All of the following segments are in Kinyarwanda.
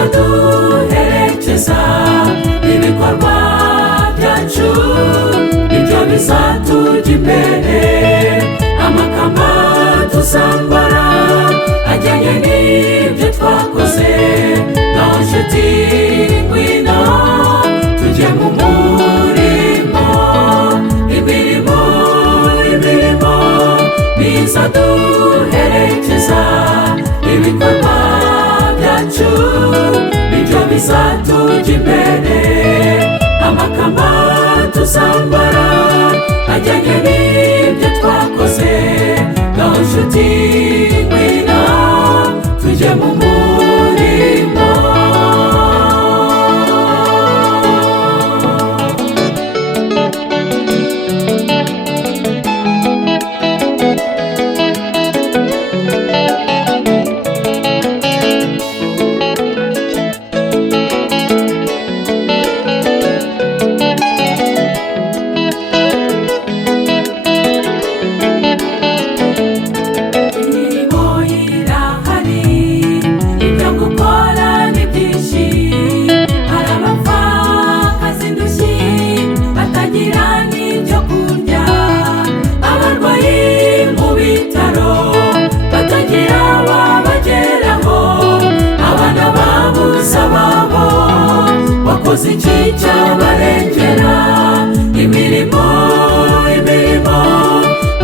bizaduherekeza, ibikorwa byacu nibyo bizatujya imbere, amakamba tuzambara ajyanye n'ibyo twakoze. Naho nshuti ngwino tujye mu murimo, imirimo bizaduherekeza, ibikorwa byacu nibyo bizatujya imbere, amakamba tuzambara ajyanye n'ibyo twakoze. Naho nshuti ngwino tujye mu murimo. Wakoze iki cyabarengera, imirimo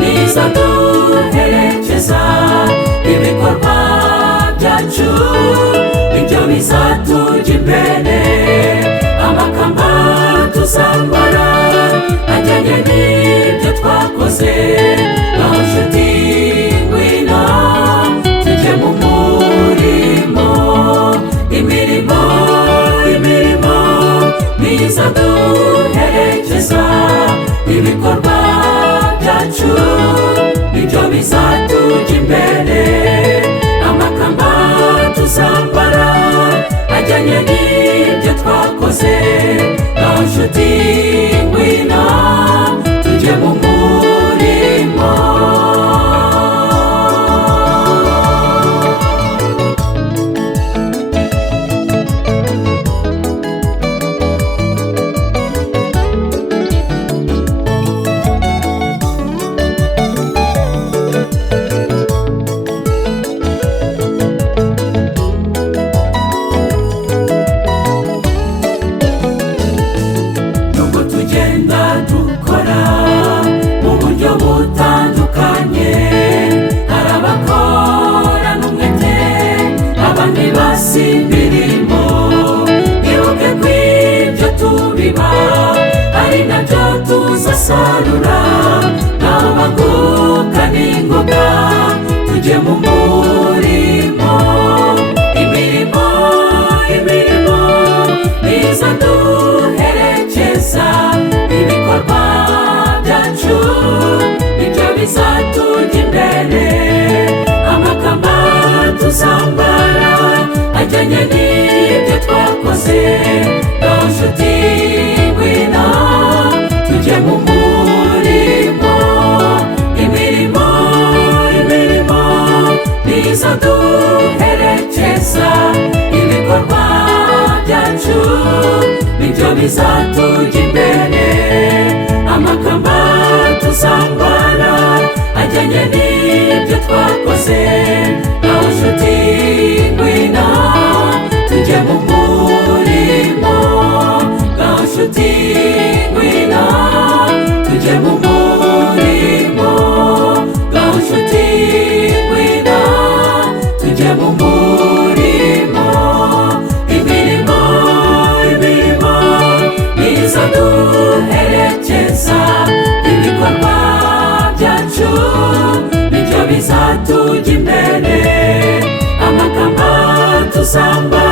bizaduherekeza, ibikorwa byacu nibyo bizatujya imbere, amakamba tuzambara ajyanye n'ibyo twakoze. Naho nshuti ngwino tujye mu murimo, imirimo bizaduherekeza, ibikorwa byacu nibyo bizatujya imbere, amakamba tuzambara ajyanye n'ibyo twakoze. Naho nshuti ngwino tujye mu murimo. Dukora mu buryo butandukanye, hari abakora n'umwete, abandi basi imirimo. Ibuke ko ibyo tubiba ari nabyo tuzasarura, naho baguka n'ingoga tujye mu murimo, imirimo bizaduherekeza, ibikorwa byacu nibyo bizatujya imbere, amakamba tuzambara ajyanye n'ibyo twakoze. Naho nshuti ngwino tujye mu murimo, imirimo bizaduherekeza, ibikorwa byacu nibyo bizatujya imbere, amakamba tuzambara ajyanye n'ibyo twakoze. Naho nshuti ngwino tujye mu murimo, naho nshuti ngwino tujye mu murimo, naho nshuti ngwino tujye mu murimo, imirimo bizaduherekeza, ibikorwa byacu nibyo bizatujya imbere, amakamba tuzambara